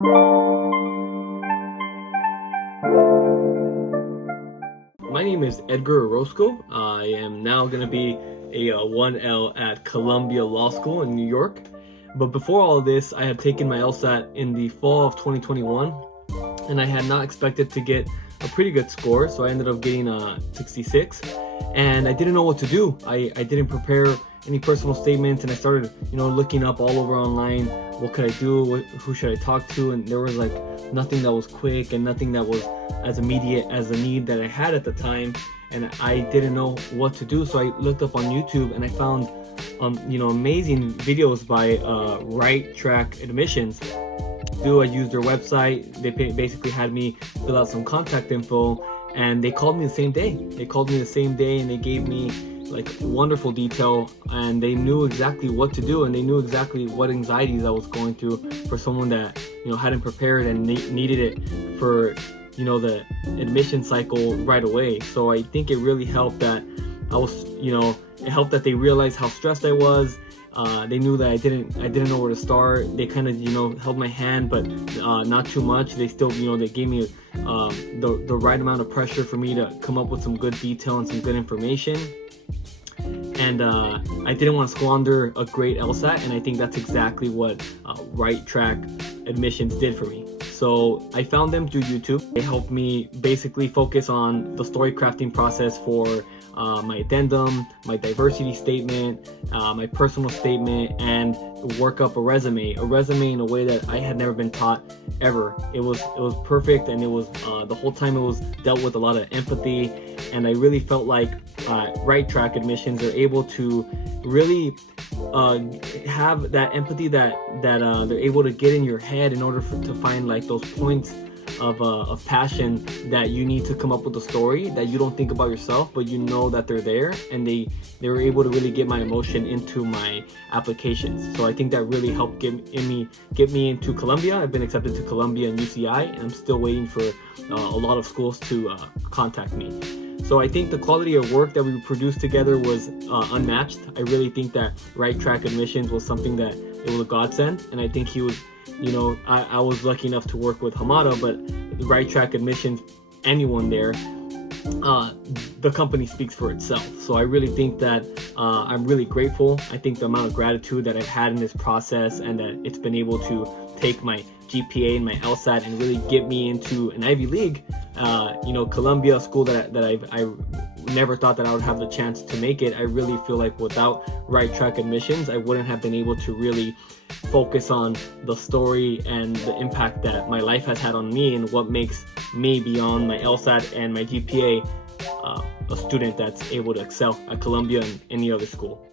My name is Edgar Orozco. I am now going to be a 1L at Columbia Law School in New York. But before all this, I had taken my LSAT in the fall of 2021, and I had not expected to get a pretty good score, so I ended up getting a 66, and I didn't know what to do. I didn't prepare any personal statements, and I started looking up all over online. What could I do? Who should I talk to? And there was like nothing that was quick and nothing that was as immediate as the need that I had at the time, and I didn't know what to do. So I looked up on YouTube and I found amazing videos by Right Track Admissions. I used their website. They basically had me fill out some contact info, and they called me the same day. And they gave me like wonderful detail, and they knew exactly what to do, and they knew exactly what anxieties I was going through for someone that hadn't prepared and needed it for the admission cycle right away. So I think it really helped that it helped that they realized how stressed I was. They knew that I didn't know where to start. They kind of held my hand, but not too much. They still they gave me the right amount of pressure for me to come up with some good detail and some good information. And I didn't want to squander a great LSAT, and I think that's exactly what Right Track Admissions did for me. So I found them through YouTube. They helped me basically focus on the story crafting process for my addendum, my diversity statement, my personal statement, and work up a resume in a way that I had never been taught ever. It was perfect, and it was the whole time it was dealt with a lot of empathy, and I really felt like Right Track Admissions are able to really have that empathy that they're able to get in your head in order to find like those points of passion that you need to come up with a story that you don't think about yourself, but that they're there, and they were able to really get my emotion into my applications. So I think that really helped get me into Columbia. I've been accepted to Columbia and UCI, and I'm still waiting for a lot of schools to contact me. So I think the quality of work that we produced together was unmatched. I really think that Right Track Admissions was something that it was a godsend, and I think he was, I was lucky enough to work with Hamada, but the Right Track Admissions, anyone there, the company speaks for itself. So I really think that I'm really grateful. I think the amount of gratitude that I've had in this process, and that it's been able to take my GPA and my LSAT and really get me into an Ivy League, Columbia, school that I never thought that I would have the chance to make it. I really feel like without Right Track Admissions, I wouldn't have been able to really focus on the story and the impact that my life has had on me, and what makes me, beyond my LSAT and my GPA, a student that's able to excel at Columbia and any other school.